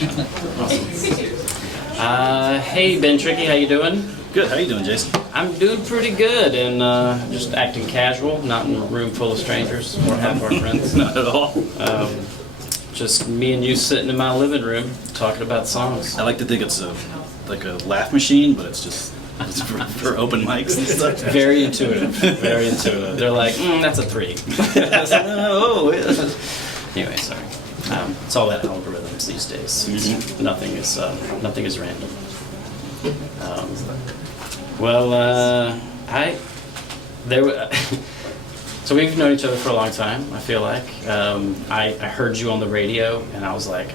action. Hey Ben Trickey, how you doing? Good. How you doing, Jason? I'm doing pretty good, and just acting casual, not in a room full of strangers or half our friends. Not at all. Just me and you sitting in my living room talking about songs. I like to think it's like a laugh machine, but it's for open mics and stuff. Very intuitive. Very intuitive. They're like, that's a 3. Oh, yeah. Anyway, sorry. It's all about algorithms these days. Mm-hmm. Nothing is random. So we've known each other for a long time, I feel like. I heard you on the radio, and I was like,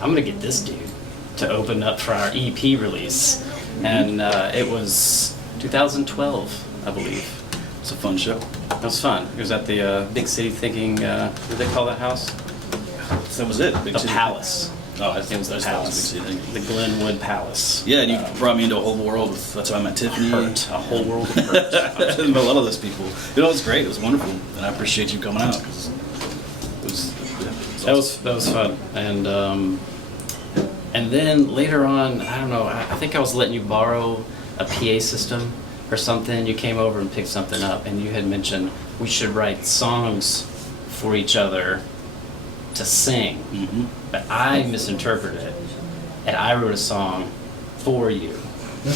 I'm gonna get this dude to open up for our EP release. And it was 2012, I believe. It's a fun show. It was fun. It was at the Big City Thinking, what do they call that house? That was it. Big The City. Palace. Oh, I think it was The Palace. Big City. The Glenwood Palace. Yeah, and you brought me into a whole world. That's how I met Tiffany. Hurt. A whole world of hurt. I met a lot of those people. You know, it was great. It was wonderful, and I appreciate you coming out because it was. Yeah, That was fun, and then later on, I don't know. I think I was letting you borrow a PA system or something. You came over and picked something up, and you had mentioned we should write songs for each other to sing. Mm-hmm. But I misinterpreted it, and I wrote a song for you. I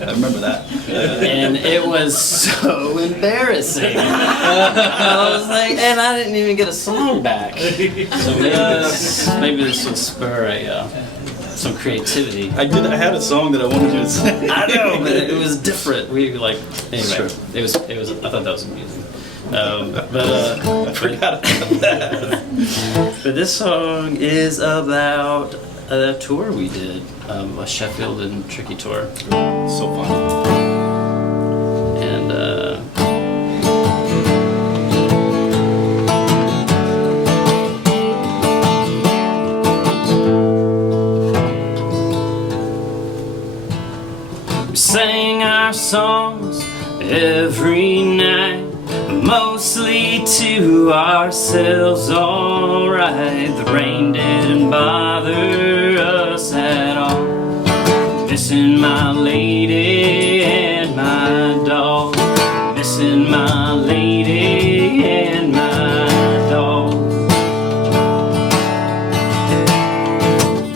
remember that. And it was so embarrassing. I was like, and I didn't even get a song back. So maybe this will spur some creativity. I had a song that I wanted you to sing. I know, but it was different. Anyway. Sure. It was. I thought that was amusing. I forgot about that. But this song is about a tour we did, a Sheffield and Trickey tour. So fun. And we sang our songs every night, mostly to ourselves, alright. The rain didn't bother us at all. Missing my lady and my dog. Missing my lady and my dog.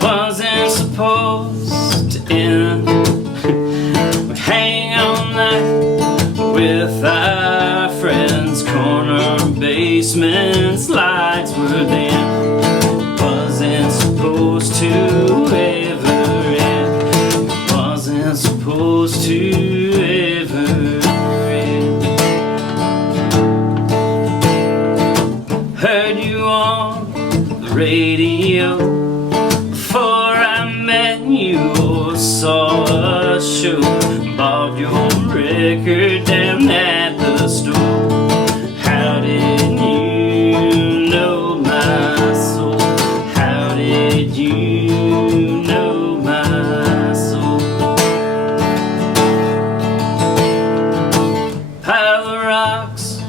Wasn't supposed to end. We hang all night with our friends. Corner basements, lights were dim. Wasn't supposed to ever end. Wasn't supposed to ever end. Heard you on the radio before I met you or saw a show. Bought your record down at the store. How did you know my soul? How did you know my soul? Pile of rocks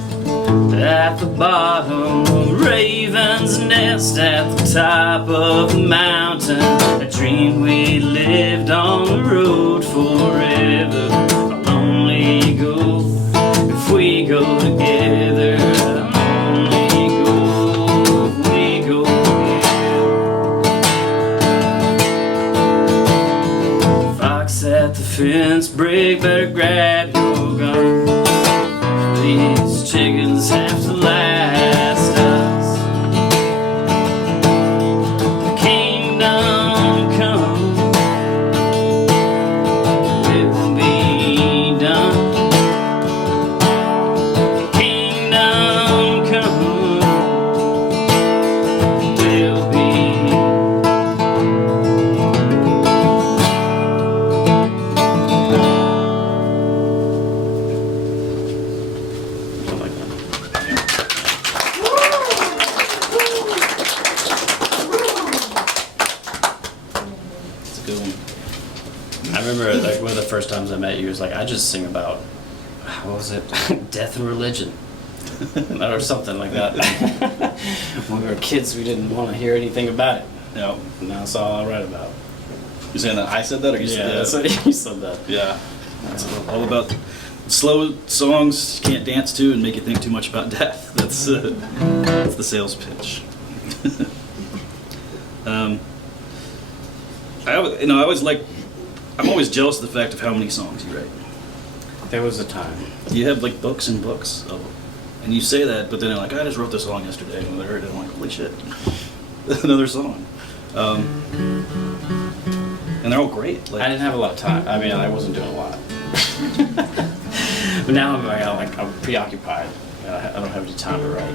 at the bottom, raven's nest at the top of the mountain. A dream we lived on the road forever. A lonely go if we go together. A lonely go if we go together. Fox at the fence break, better grab your gun. These chickens have to last us. The kingdom come, it will be done. The kingdom come, will be. Something like that. It's a good one. I remember like one of the first times I met you was like, I just sing about, what was it, death and religion or something like that. When we were kids, we didn't want to hear anything about it. Yeah. And that's all I write about. You saying that I said that, or you said that? That's you said that. Yeah. It's all about slow songs you can't dance to and make you think too much about death. That's the sales pitch. I'm always jealous of the fact of how many songs you write. There was a time. You have like books and books of them. And you say that, but then you're like, I just wrote this song yesterday, and I heard it, I'm like, holy shit, another song. And they're all great. I didn't have a lot of time. I mean, I wasn't doing a lot. But now I'm preoccupied. I don't have any time to write.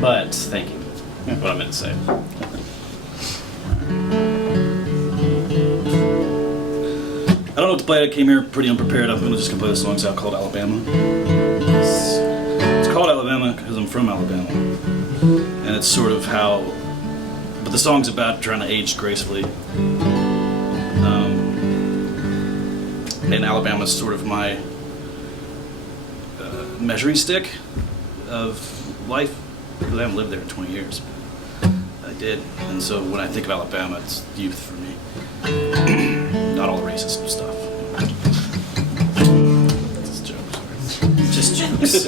But thank you. That's what I meant to say. I don't know what to play. I came here pretty unprepared. I'm just gonna play the song's out called Alabama. It's called Alabama because I'm from Alabama, and it's sort of how. But the song's about trying to age gracefully. And Alabama's sort of my measuring stick of life, because I haven't lived there in 20 years. I did, and so when I think of Alabama, it's youth for me. Not all the racist stuff. Just jokes. Just jokes.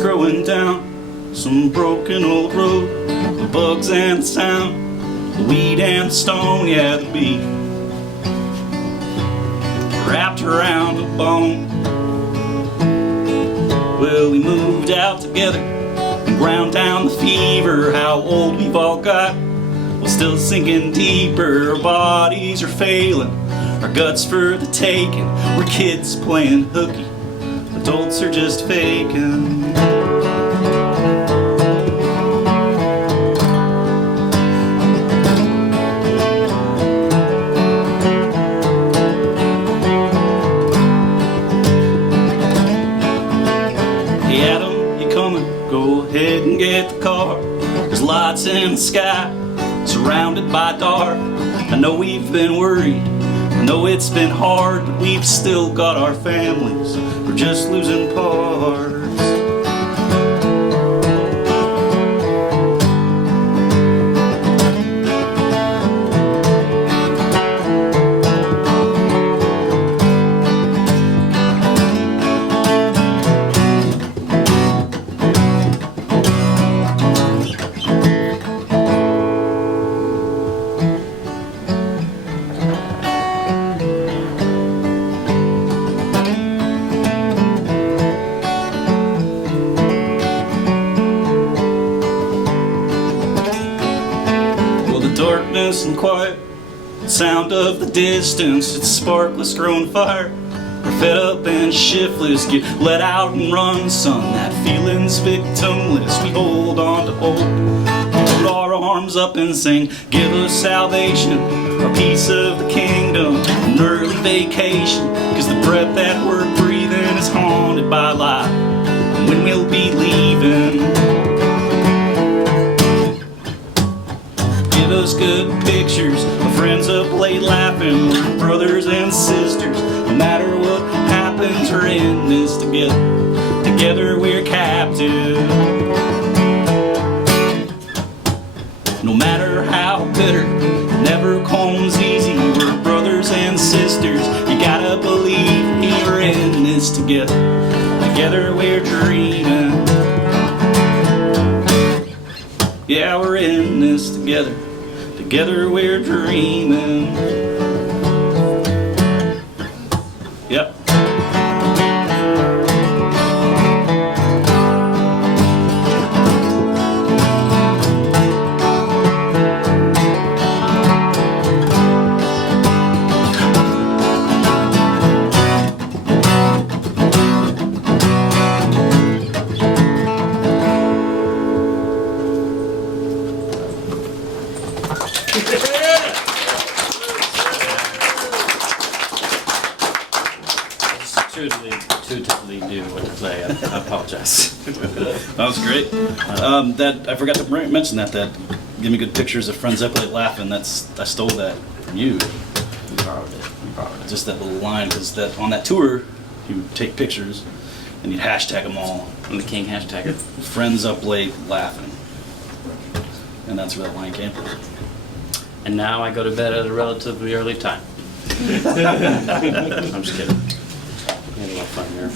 Growing down some broken old road, the bugs and the sound, the weed and the stone, yeah, the beef wrapped around a bone. Well, we moved out together and ground down the fever. How old we've all got, we're still sinking deeper. Our bodies are failing, our guts for the taking. We're kids playing hooky, adults are just faking. Hey Adam, you coming? Go ahead and get the car. There's lights in the sky, surrounded by dark. I know we've been worried, I know it's been hard, but we've still got our families. We're just losing parts. Darkness and quiet, sound of the distance, it's sparkless growing fire. We're fed up and shiftless, get let out and run, son. That feeling's victimless, we hold on to hope. Put our arms up and sing, give us salvation, our piece of the kingdom, an early vacation. Cause the breath that we're breathing is haunted by life, and when we'll be leaving. Give us good pictures of friends up late laughing, we're brothers and sisters. No matter what happens, we're in this together. Together we're captive. No matter how bitter, it never comes easy. We're brothers and sisters. You gotta believe me, we're in this together. Together we're dreaming. Yeah, we're in this together. Together we're dreaming. Yep. Intuitively do what to play. I apologize. That was great. That I forgot to mention that give me good pictures of friends up late laughing. I stole that from you. You borrowed it. Just that little line, because that on that tour, you would take pictures and you'd hashtag them all. I'm the king hashtagger. Friends up late laughing. And that's where that line came from. And now I go to bed at a relatively early time. I'm just kidding. We had a lot of fun here.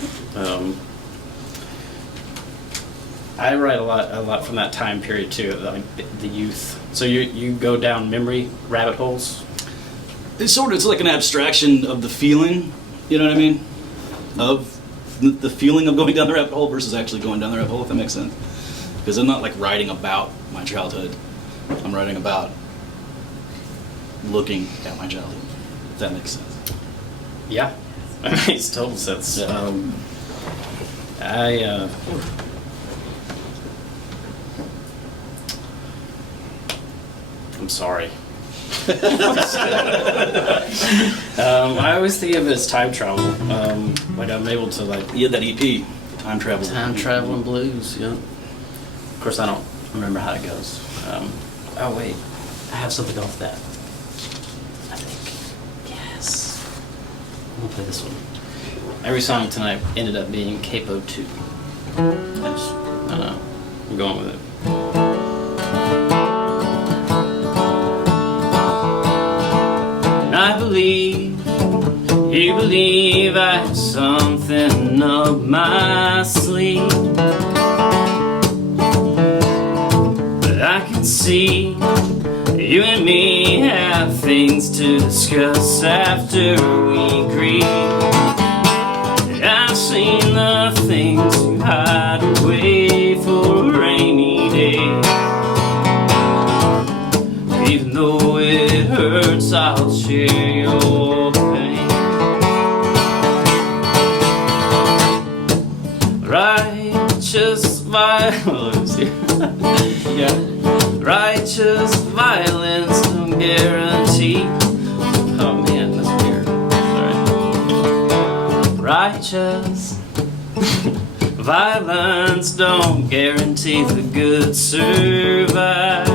I write a lot from that time period too, like the youth. So you go down memory rabbit holes. It's like an abstraction of the feeling, you know what I mean? Of the feeling of going down the rabbit hole versus actually going down the rabbit hole, if that makes sense. Because I'm not like writing about my childhood. I'm writing about looking at my childhood, if that makes sense. Yeah, that makes total sense. Yeah. I'm sorry. I always think of it as time travel. Like I'm able to like You had that EP, Time Travel. time travel and blues. Yeah. Of course, I don't remember how it goes. Oh wait, I have something off that. I think. Yes. I'm gonna play this one. Every song tonight ended up being Capo 2. Nice. I don't know. I'm going with it. I believe, you believe I have something up my sleeve. But I can see you and me have things to discuss after we agree. I've seen the things you hide away for a rainy day. Even though it hurts, I'll share your pain. Righteous violence, yeah. Righteous violence don't guarantee. Oh man, that's weird. Sorry. Righteous violence don't guarantee the good survive.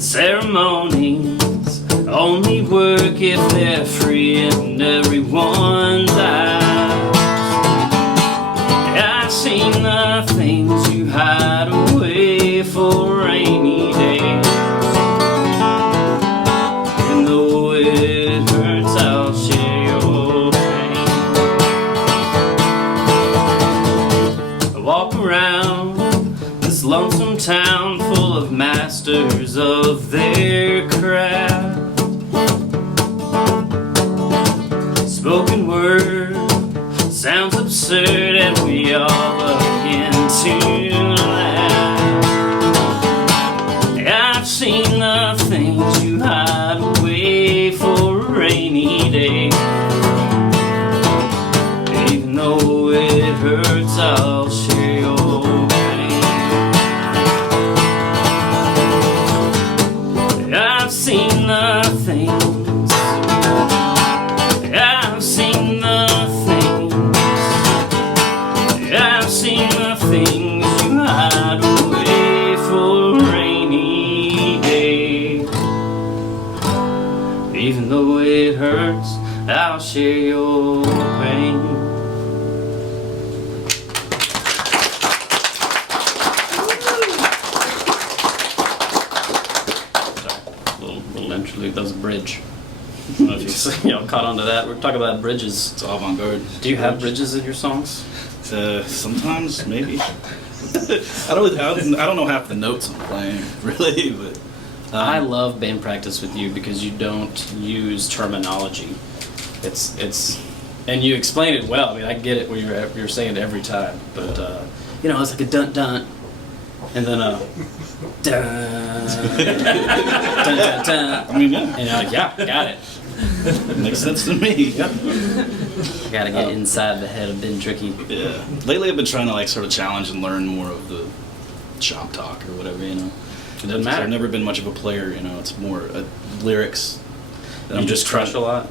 Ceremonies only work if they're free in everyone's eyes. I've seen the things you hide away for a rainy day. And though it hurts, I'll share your pain. I walk around this lonesome town full of masters of their craft. Spoken word sounds absurd and we all begin to laugh. I've seen the things you hide away for a rainy day. Even though it hurts, I'll share your pain. I've seen the things, I've seen the things, I've seen the things you hide away for a rainy day. Even though it hurts, I'll share your pain. Little interlude. That was a bridge. I don't know if you caught on to that. We're talking about bridges. It's avant-garde. Do you have bridges in your songs? Sometimes, maybe. I don't know half the notes I'm playing, really, but... I love band practice with you because you don't use terminology. It's and you explain it well. I mean, I get it what you're saying every time, but it's like a dun dun, and then a dun dun dun dun. I mean, yeah. And you're like, yeah, got it. Makes sense to me. Yep. I gotta get inside the head of Ben Trickey. Yeah. Lately I've been trying to like sort of challenge and learn more of the shop talk or whatever, It doesn't matter. I've never been much of a player, It's more lyrics. That I'm just crush a lot.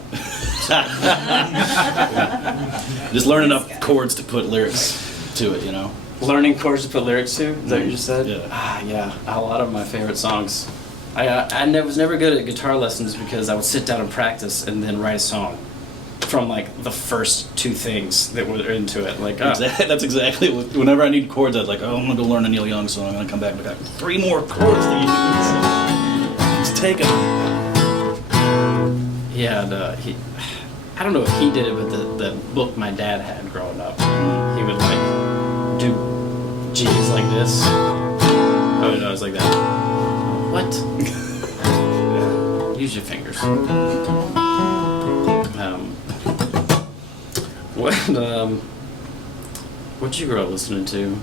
Just learn enough chords to put lyrics to it, Learning chords to put lyrics to? Is that what you just said? Yeah. Yeah. A lot of my favorite songs. Was never good at guitar lessons because I would sit down and practice and then write a song from like the first two things that were into it. Like, That's exactly what, whenever I need chords, I'm like, oh, I'm gonna go learn a Neil Young song. I'm gonna come back and I got 3 more chords to use. Just take them. Yeah, and I don't know if he did it, but the book my dad had growing up, he would like do G's like this. Oh no, it's like that. What? Use your fingers. What'd you grow up listening to?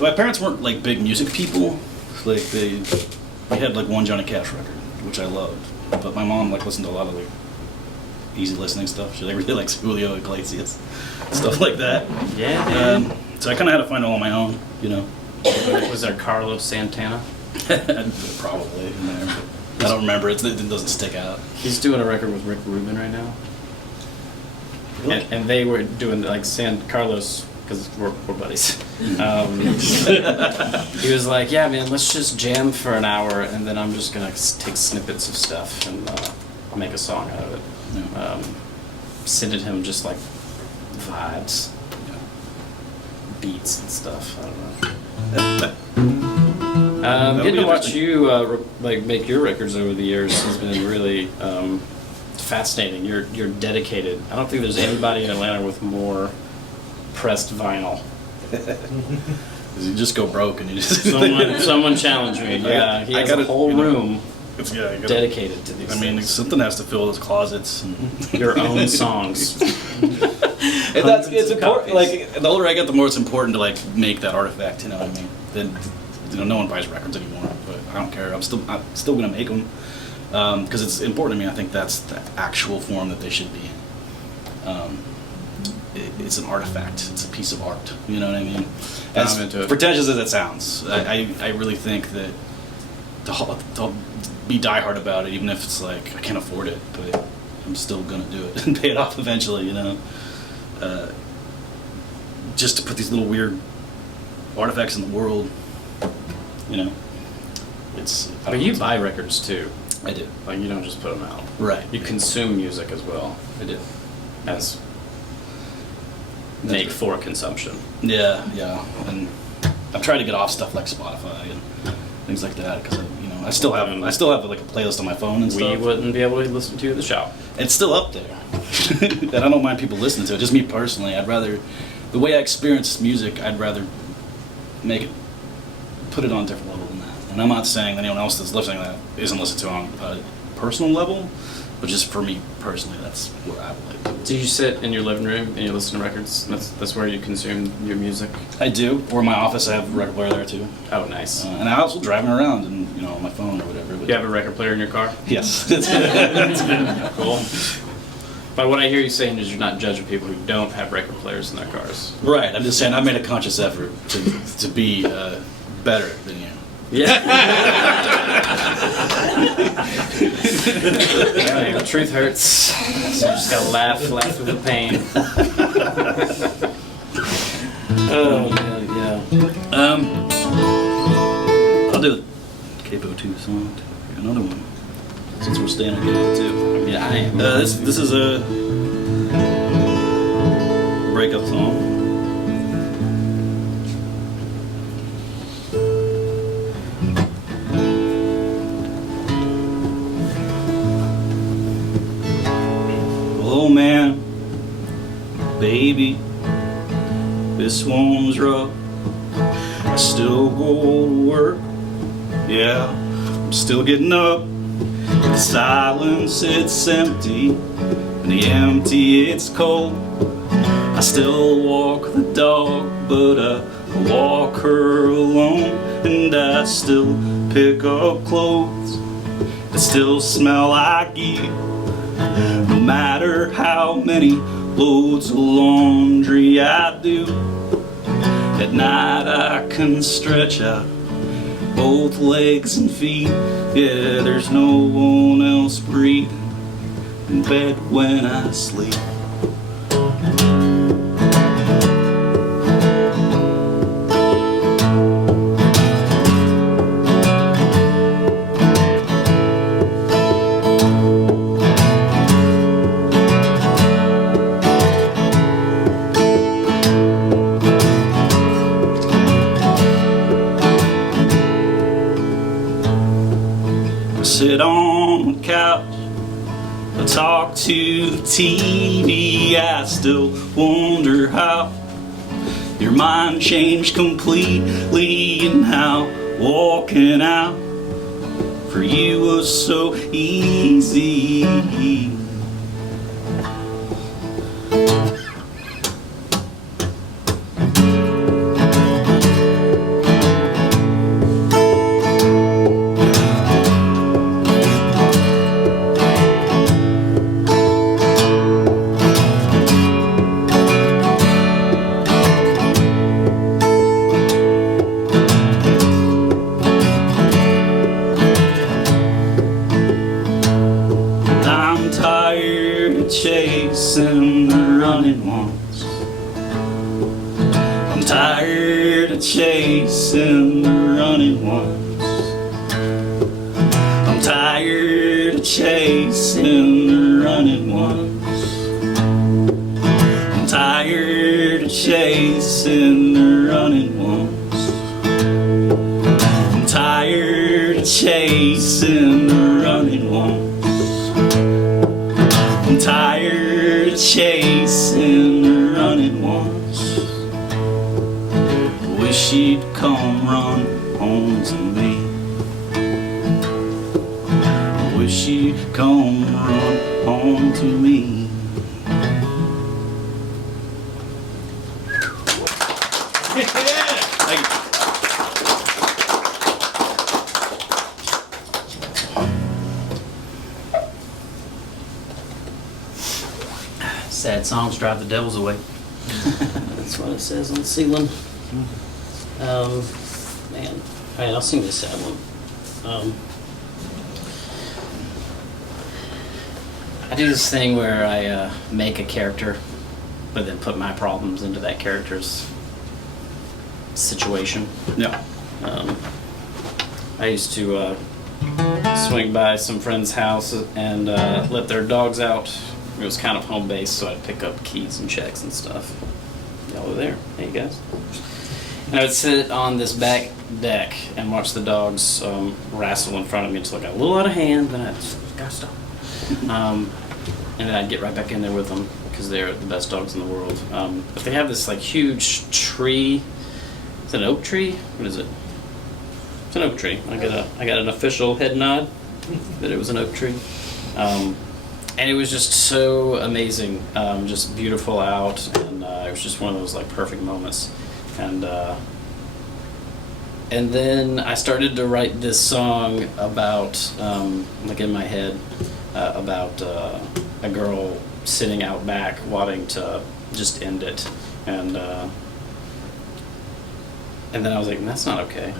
My parents weren't like big music people. Like we had like one Johnny Cash record, which I loved. But my mom like listened to a lot of like easy listening stuff. She like really likes Julio Iglesias, stuff like that. Yeah. So I kind of had to find it on my own, you know. Was there Carlos Santana? Probably in there. But I don't remember. It doesn't stick out. He's doing a record with Rick Rubin right now. Really? And they were doing like San Carlos, because we're buddies. He was like, yeah, man, let's just jam for an hour, and then I'm just gonna take snippets of stuff and make a song out of it. Yeah. Sending him just like vibes, beats and stuff. I don't know. Getting to watch you like make your records over the years has been really fascinating. You're dedicated. I don't think there's anybody in Atlanta with more pressed vinyl. You just go broke and you just someone challenged me. Yeah, he has a whole room dedicated to these. I mean, things. something has to fill those closets. And Your own songs. And it's important. Like the older I get, the more it's important to like make that artifact. You know what I mean? Then no one buys records anymore, but I don't care. I'm still gonna make them because it's important to me. I think that's the actual form that they should be in. It's an artifact. It's a piece of art. You know what I mean? As pretentious as it sounds, I really think that to be diehard about it, even if it's like I can't afford it, but I'm still gonna do it and pay it off eventually. You know, just to put these little weird artifacts in the world. You know, But you buy records too. I do. Like you don't just put them out. Right. You consume music as well. I do. As make for consumption. Yeah, and I'm trying to get off stuff like Spotify and things like that because I still have like a playlist on my phone and stuff. We wouldn't be able to listen to you at the shop. It's still up there, and I don't mind people listening to it. Just me personally, the way I experience music, I'd rather put it on a different level than that. And I'm not saying that anyone else that's listening to that isn't listening to it on a personal level, but just for me personally, that's where I would like to. Do you sit in your living room and you listen to records? That's where you consume your music? I do. Or in my office, I have a record player there too. Oh, nice. And I also driving around and on my phone or whatever. But you have a record player in your car? Yes. That's good. Cool. But what I hear you saying is you're not judging people who don't have record players in their cars. Right. I'm just saying I made a conscious effort to be better than you. Yeah. Yeah, the truth hurts. So you just gotta laugh through the pain. Oh man, yeah. I'll do the Capo 2 song. Another one. Since we're staying on Capo 2. Yeah, I am. This is a breakup song. Oh man, baby, this one's rough. I still go to work, yeah, I'm still getting up. The silence, it's empty, and the empty, it's cold. I still walk the dog, but I walk her alone. And I still pick up clothes that still smell like you. No matter how many loads of laundry I do, at night I can stretch out both legs and feet. Yeah, there's no one else breathing in bed when I sleep. talk to the TV, I still wonder how your mind changed completely and how walking out for you was so easy. Chasing the running ones. I'm tired of chasing the running ones. I'm tired of chasing the running ones. I'm tired of chasing the running ones. I'm tired of chasing the running ones. I'm tired of chasing the running ones. Wish you'd come run home to me. Wish you'd come run home to me. Thank you. Sad songs drive the devils away. That's what it says on the ceiling. Man, alright, I'll sing this sad one. I do this thing where I make a character, but then put my problems into that character's situation. Yeah. I used to swing by some friend's house and let their dogs out. It was kind of home base, so I'd pick up keys and checks and stuff. Y'all are there. Hey, guys. And I would sit on this back deck and watch the dogs wrestle in front of me until I got a little out of hand, then I'd gotta stop. And then I'd get right back in there with them because they're the best dogs in the world. But they have this like huge tree. Is it an oak tree? What is it? It's an oak tree. I got an official head nod that it was an oak tree. And it was just so amazing, just beautiful out, and it was just one of those like perfect moments. And then I started to write this song about, like in my head, about a girl sitting out back wanting to just end it, and then I was like, that's not okay.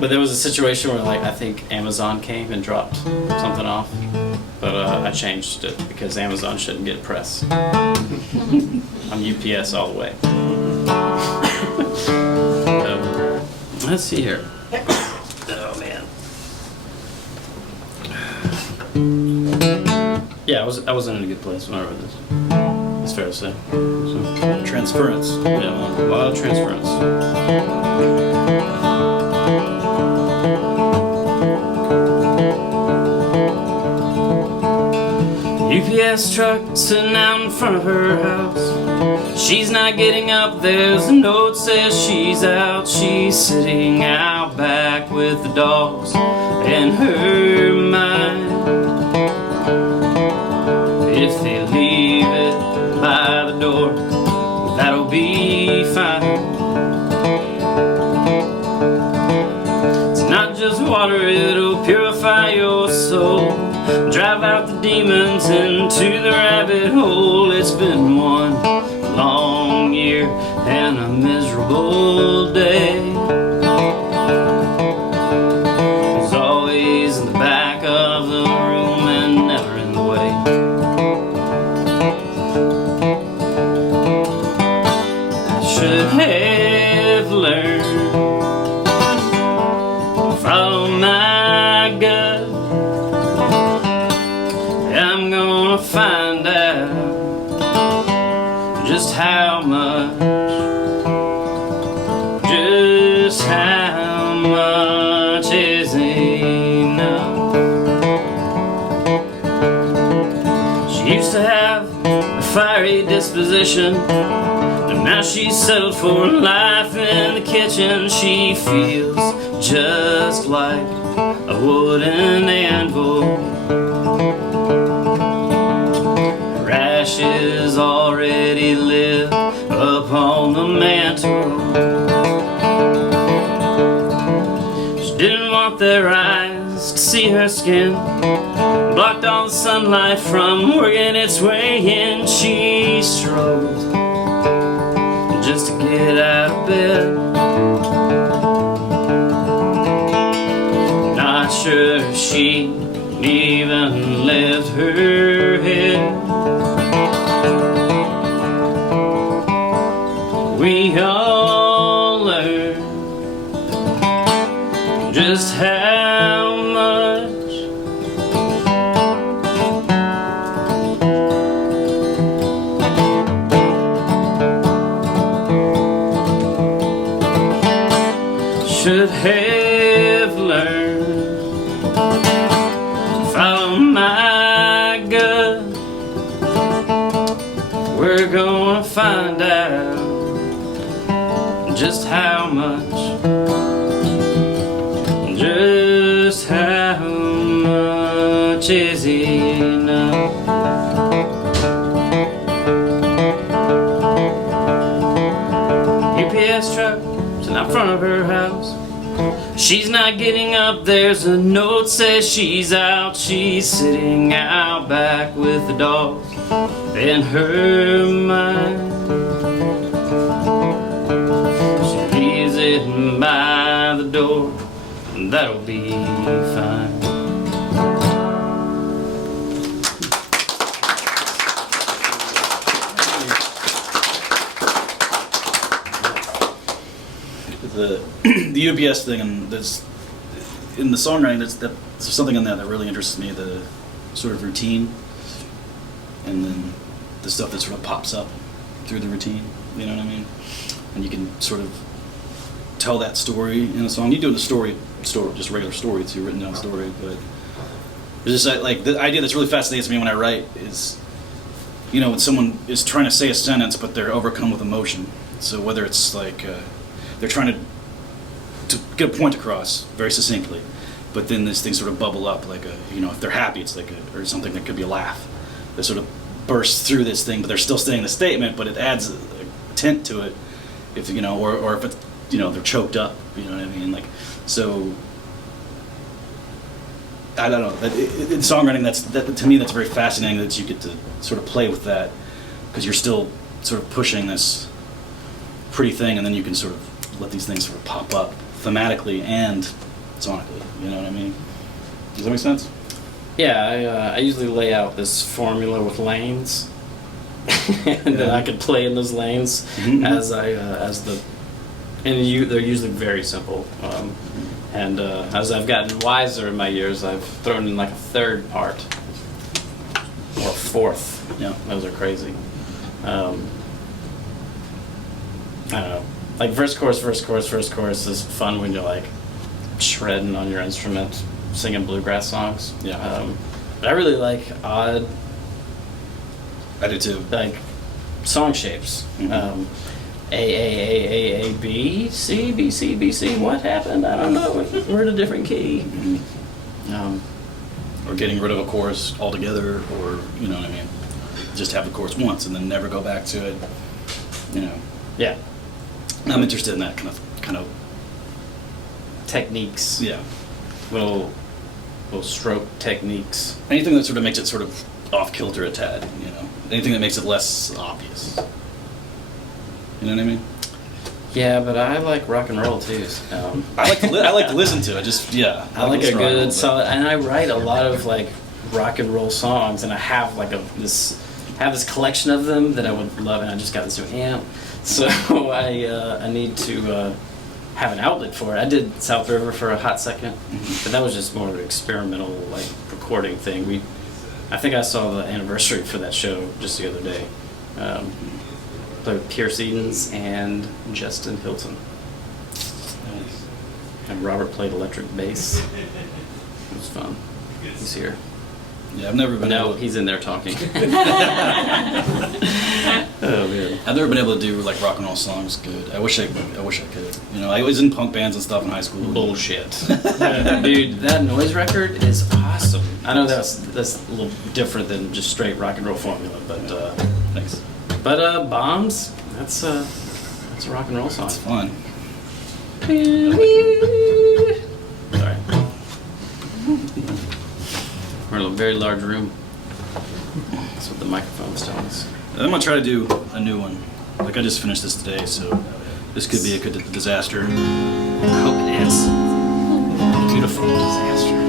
But there was a situation where, like, I think Amazon came and dropped something off, but I changed it because Amazon shouldn't get press. I'm UPS all the way. Let's see here. Oh man. Yeah, I wasn't in a good place when I wrote this. It's fair to say. So, Transference. yeah, a lot of transference. UPS truck sitting out in front of her house. She's not getting up, there's a note says she's out. She's sitting out back with the dogs in her mind. If they leave it by the door, that'll be fine. It's not just water, it'll purify your soul, drive out the demons into the rabbit hole. It's been one long year and a miserable day. It's always in the back of the room and never in the way. I should have learned to follow my gut. I'm gonna find out just how much, just how much is enough. fiery disposition, and now she's settled for life in the kitchen. She feels just like a wooden anvil. Her ashes already lit upon the mantle. She didn't want their eyes to see her skin, blocked all the sunlight from working its way in. She struggled just to get out of bed, not sure if she even left her head. We all learn just how much should have learned. Follow my gut. We're gonna find out just how much, just how much is enough. UPS truck sitting out front of her house. She's not getting up, there's a note says she's out. She's sitting out back with the dogs in her mind. She leaves it by the door, and that'll be fine. The UPS thing, and there's in the songwriting, there's something in that really interests me, the sort of routine, and then the stuff that sort of pops up through the routine, you know what I mean? And you can sort of tell that story in a song. You do it in a story, just regular story, it's your written down story, but it's just like the idea that's really fascinating to me when I write is, you know, when someone is trying to say a sentence but they're overcome with emotion. So whether it's like they're trying to get a point across very succinctly, but then this thing sort of bubble up like a, you know, if they're happy, it's like or something that could be a laugh that sort of bursts through this thing, but they're still saying the statement, but it adds a tint to it, if you know, or if it's, you know, they're choked up, you know what I mean, like, so I don't know. In songwriting, that to me that's very fascinating that you get to sort of play with that, because you're still sort of pushing this pretty thing, and then you can sort of let these things sort of pop up thematically and sonically. You know what I mean? Does that make sense? Yeah, I usually lay out this formula with lanes, and then I could play in those lanes as they're usually very simple. And as I've gotten wiser in my years, I've thrown in like a third part or a fourth. Yeah, those are crazy. I don't know. Like verse, chorus is fun when you're like shredding on your instrument, singing bluegrass songs. Yeah. But I really like odd. I do too. Like song shapes. A B C B C B C. What happened? I don't know. We're in a different key. Or getting rid of a chorus altogether, or you know what I mean. Just have the chorus once and then never go back to it. You know. Yeah. I'm interested in that kind of techniques. Yeah. Little stroke techniques. Anything that sort of makes it sort of off kilter a tad, you know. Anything that makes it less obvious. You know what I mean? Yeah, but I like rock and roll too. I like to listen to it. Just yeah. I like a good solid, and I write a lot of like rock and roll songs, and I have like this collection of them that I would love, and I just got this new amp, so I need to have an outlet for it. I did South River for a hot second, but that was just more of an experimental like recording thing. I think I saw the anniversary for that show just the other day. Played with Pierce Edens and Justin Hilton. Nice. And Robert played electric bass. It was fun. He's here. Yeah, I've never been No, able. he's in there talking. Oh man. I've never been able to do like rock and roll songs good. I wish I could. You know, I was in punk bands and stuff in high school. Bullshit. Dude, that Noise record is awesome. I know that's a little different than just straight rock and roll formula, but Thanks. but Bombs, that's a rock and roll song. It's fun. Sorry. We're in a very large room. That's what the microphone's telling us. I'm gonna try to do a new one. Like I just finished this today, so this could be a good disaster. I hope it is. Beautiful disaster.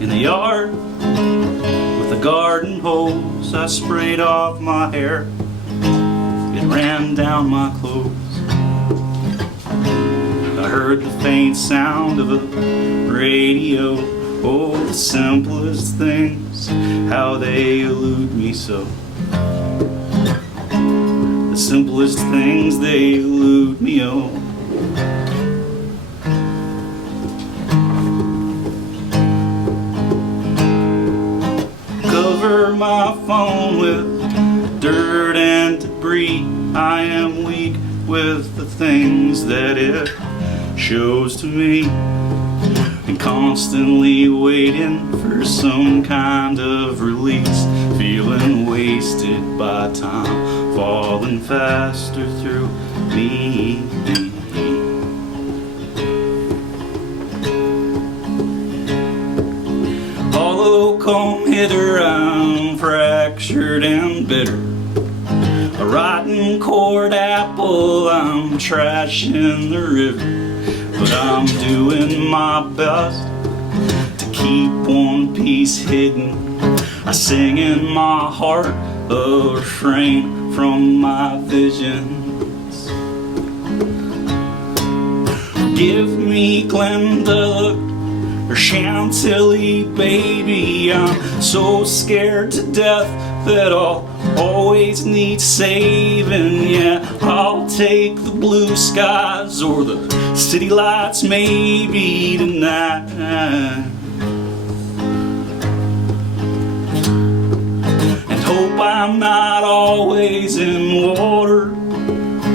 In the yard with a garden hose, I sprayed off my hair. It ran down my clothes. I heard the faint sound of a radio. Oh, the simplest things, how they elude me so. The simplest things, they elude me, oh. Cover my phone with dirt and debris. I am weak with the things that it shows to me, and constantly waiting for some kind of release, feeling wasted by time, falling faster through me. Hollow come hither, I'm fractured and bitter. A rotten cord apple, I'm trash in the river. But I'm doing my best to keep one piece hidden. I sing in my heart a refrain from my visions. Give me Glenda or Chantilly, baby. I'm so scared to death that I'll always need saving. Yeah, I'll take the blue skies or the city lights maybe tonight. And hope I'm not always in water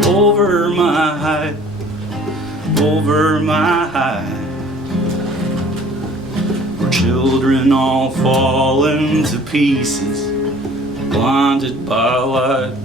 over my head, over my head. Where children all falling to pieces, blinded by light.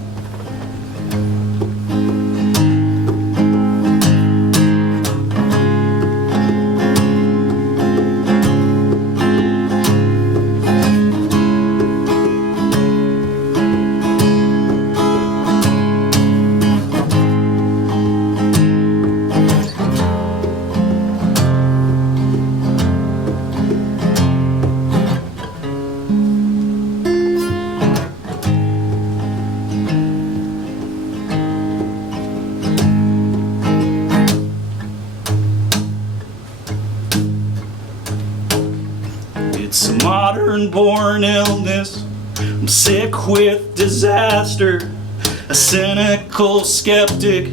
It's a modern-born illness. I'm sick with disaster. A cynical skeptic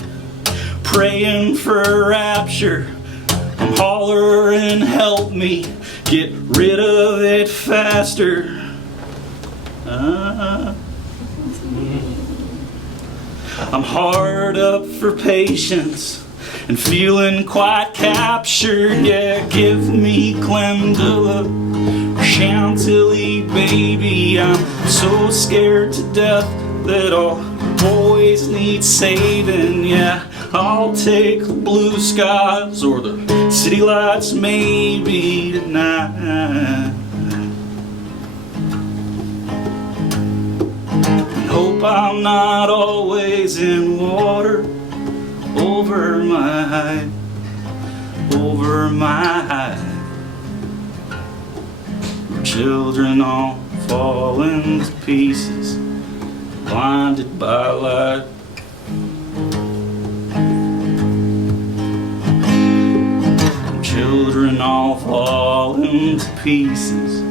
praying for rapture. I'm hollering, help me get rid of it faster. I'm hard up for patience and feeling quite captured. Yeah, give me Glenda, Chantilly, baby. I'm so scared to death that I'll always need saving. Yeah, I'll take the blue skies or the city lights maybe tonight. And hope I'm not always in water over my head, over my head. Children all falling to pieces, blinded by light. Children all falling to pieces,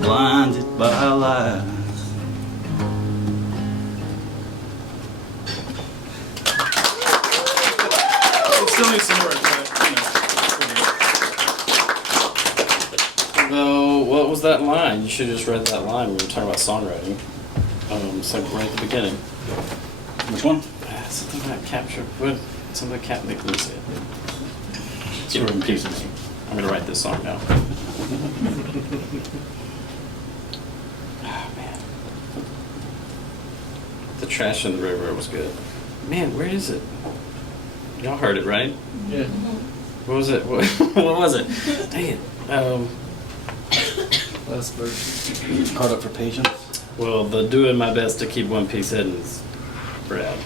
blinded by light. It still needs some work, but Though, what was that line? You should have just read that line. We were talking about songwriting. It's like right at the beginning. which one? Something about capture. What? Something about Make me say it. Two in pieces. I'm gonna write this song now. Oh man. The Trash in the River was good. Man, where is it? Y'all heard it, right? Yeah. What was it? What was it? Dang it. Last verse. Caught up for patience. Well, the doing my best to keep one piece hidden is Brad.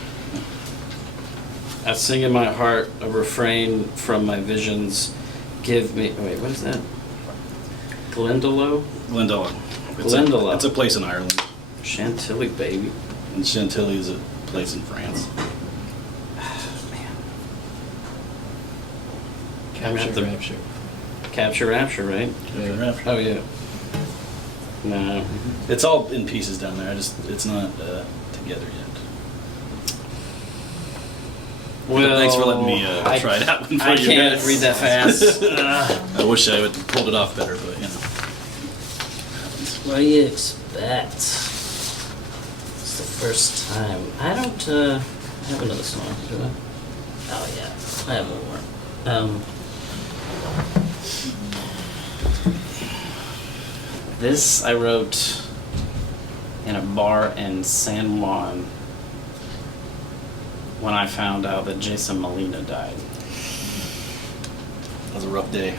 I sing in my heart a refrain from my visions. Give me. Wait, what is that? Glendalough? Glendalough. Glendalough. It's a place in Ireland. Chantilly, baby. And Chantilly is a place in France. Man. Capture Rapture. Capture Rapture, right? Yeah. Oh, yeah. No. It's all in pieces down there. It's not together yet. Well, thanks for letting me try it out. I can't read that fast. I wish I would have pulled it off better, but you know. What do you expect? It's the first time. I don't I have another song, do I? Oh yeah, I have one more. This I wrote in a bar in San Juan when I found out that Jason Molina died. That was a rough day.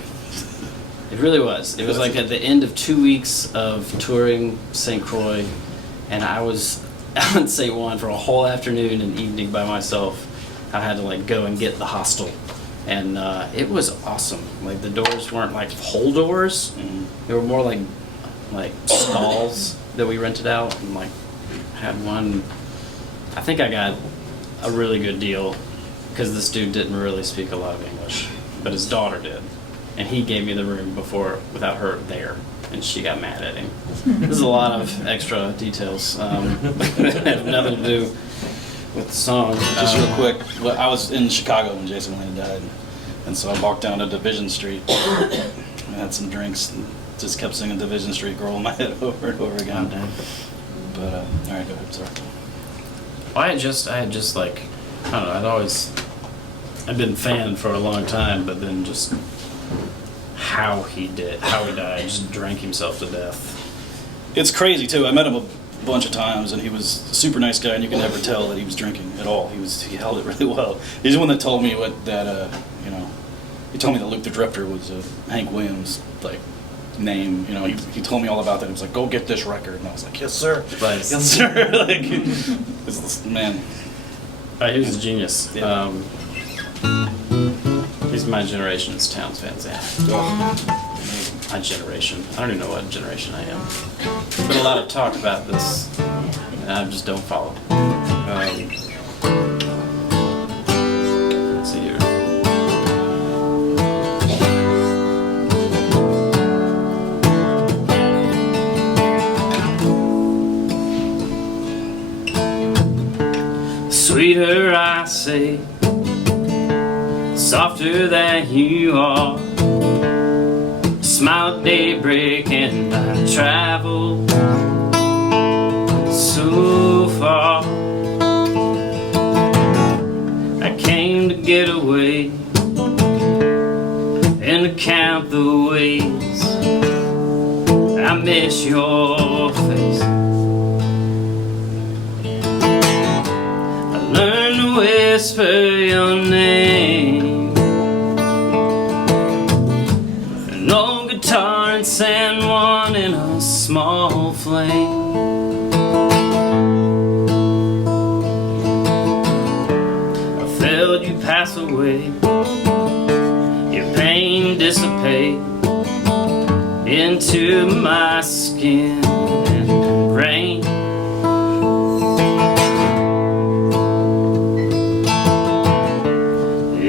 It really was. It was like at the end of 2 weeks of touring St. Croix, and I was out in St. Juan for a whole afternoon and evening by myself. I had to like go and get the hostel, and it was awesome. Like the doors weren't like whole doors; they were more like stalls that we rented out, and like had one. I think I got a really good deal because this dude didn't really speak a lot of English, but his daughter did. And he gave me the room without her there, and she got mad at him. There's a lot of extra details that have nothing to do with the song. Just real quick, I was in Chicago when Jason Molina died, and so I walked down to Division Street and had some drinks and just kept singing Division Street, rolling my head over and over again. But all right, go ahead. Sorry. I had just like, I don't know, I'd been a fan for a long time, but then just how he died, just drank himself to death. It's crazy too. I met him a bunch of times, and he was a super nice guy, and you could never tell that he was drinking at all. He held it really well. He's the one that told me he told me that Luke the Drifter was Hank Williams name. He told me all about that. He was like, "Go get this record," and I was like, "Yes, sir." Nice. Yes, sir. Man. He was a genius. Yeah. He's my generation's Towns fans. Yeah. Oh. My generation. I don't even know what generation I am. There's been a lot of talk about this, and I just don't follow. Let's see here. Sweeter, I say, softer than you are. Smile at daybreak and I travel so far. I came to get away and to count the ways I miss your face. I learned to whisper your name. An old guitar in San Juan in a small flame. I felt you pass away, your pain dissipate into my skin and rain.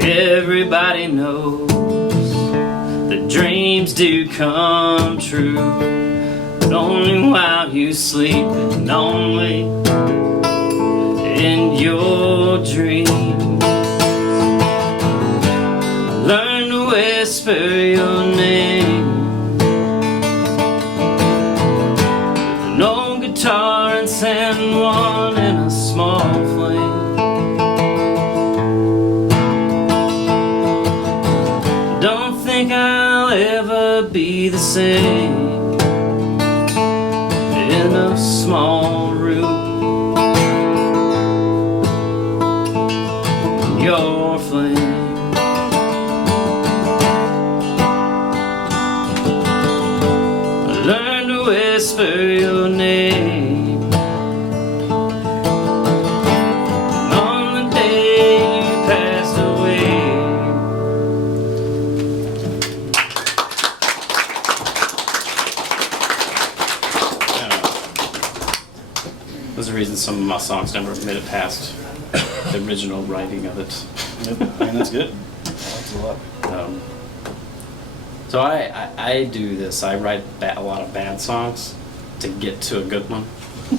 Everybody knows do come true, but only while you sleep and only in your dreams. Learn to whisper your name with an old guitar and San Juan in a small flame. Don't think I'll ever be the same in a small room. Your flame. Learn to whisper your name on the day you passed away. There's a reason some of my songs never made it past the original writing of it. Yep, I mean, that's good. That's a lot. So I do this. I write a lot of bad songs to get to a good one,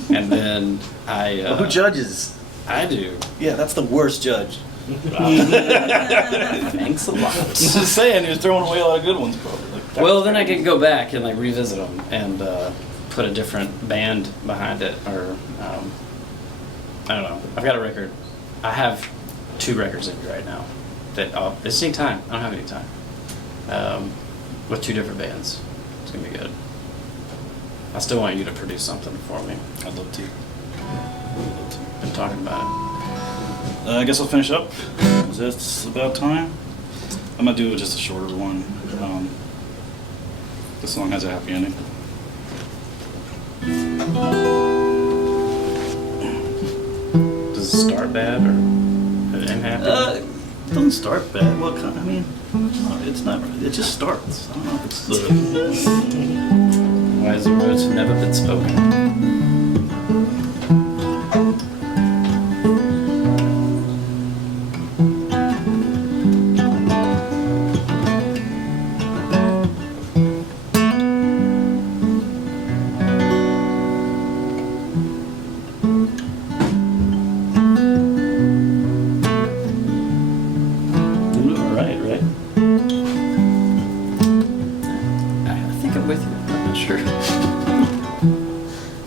and then Well, who judges? I do. Yeah, that's the worst judge. Thanks a lot. Just saying, he was throwing away a lot of good ones, probably. Like, Well, then I can go back and like revisit them and put a different band behind it, or I don't know. I've got a record. I have 2 records in me right now. That it's any time. I don't have any time. With 2 different bands, it's gonna be good. I still want you to produce something for me. I'd love to. Been talking about it. I guess I'll finish up. Is this about time? I'm gonna do just a shorter one. This song has a happy ending. Does it start bad or end happy? It doesn't start bad. Well, I mean, it's not. It just starts. I don't know if it's the. Why is the words have never been spoken? Right. I think I'm with you. I'm not sure.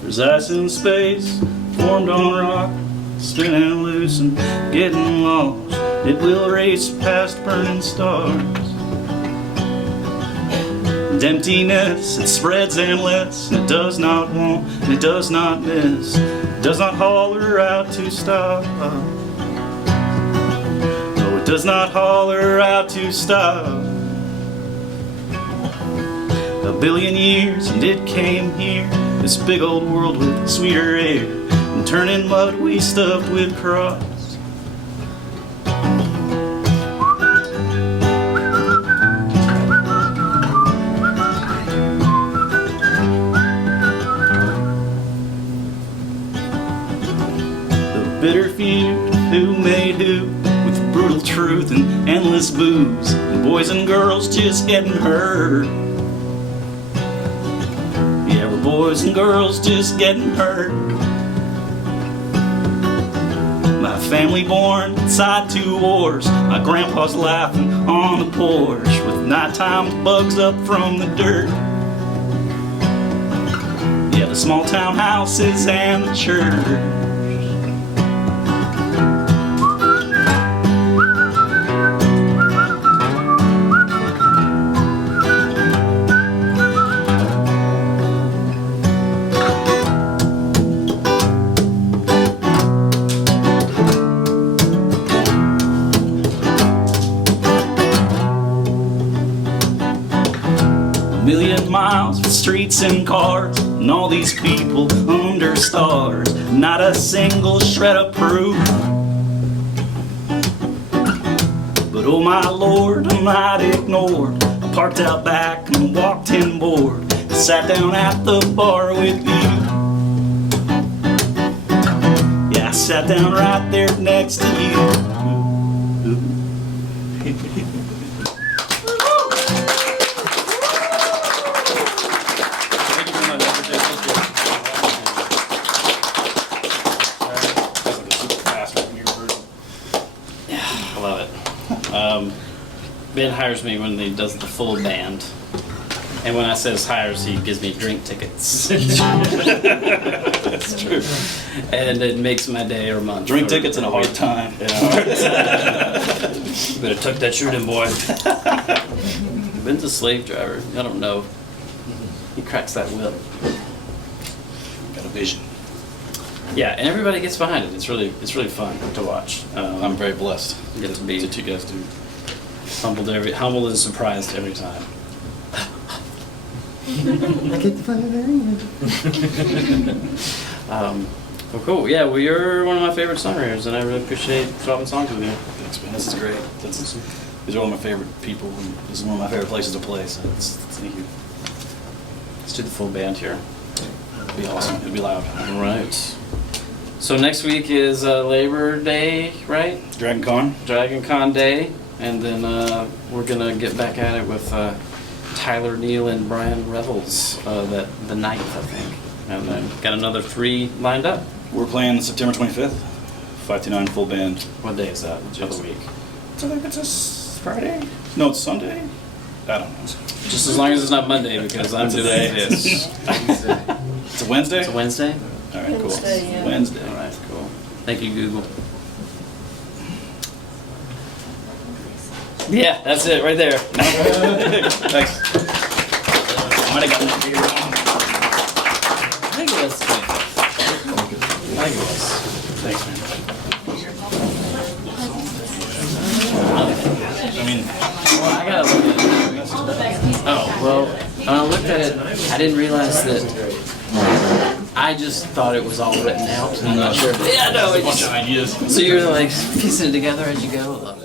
There's ice in space, formed on rock, spinning loose and getting lost. It will race past burning stars. And emptiness, it spreads endless, and it does not want, and it does not miss. It does not holler out to stop. No, it does not holler out to stop. A billion years and it came here, this big old world with sweeter air, and turning mud we stuffed with cross. The bitter feud, who made who, with brutal truth and endless booze, and boys and girls just getting hurt. Yeah, we're boys and girls just getting hurt. My family born inside 2 wars. My grandpa's laughing on the porch with nighttime bugs up from the dirt. Yeah, the small town houses and the church. Million miles with streets and cars, and all these people under stars. Not a single shred of proof. But oh my Lord, I'm not ignored. I parked out back and walked in bored. Sat down at the bar with you. Yeah, I sat down right there next to you. Ben hires me when he does the full band. And when I says hires, he gives me drink tickets. That's true. And it makes my day or month. Drink or tickets and a hard week. time. You better tuck that shirt in, boy. Ben's a slave driver. I don't know. He cracks that whip. Got a vision. Yeah, and everybody gets behind it. It's really fun to watch. I'm very blessed. Get to be that you guys do. humbled and surprised every time. Well, cool. Yeah, well, you're one of my favorite songwriters, and I really appreciate swapping songs with you. Thanks, man. This is great. These are one of my favorite people. And this is one of my favorite places to play. So thank you. Let's do the full band here. It'll be awesome. It'll be loud. All right. So next week is Labor Day, right? Dragon Con. Dragon Con Day, and then we're gonna get back at it with Tyler Neal and Brian Revels the 9th, I think, and then got another 3 lined up. We're playing September 25th. 529 full band. What day is that? Which other week? I think it's a Friday. No, it's Sunday. I don't know. Just as long as it's not Monday, because I'm doing Today it. is. It's a Wednesday. It's a Wednesday. All right, cool. Wednesday, yeah. Wednesday. All right, cool. Thank you, Google. Yeah, that's it right there. Thanks. I might have gotten that figured out. I think it was. I think it was. Thanks, man. I mean, Well, I gotta look at it. Oh, well, when I looked at it, I didn't realize that. I just thought it was all written out. I'm not sure. Yeah, no, a bunch of ideas. so you're like piecing it together as you go.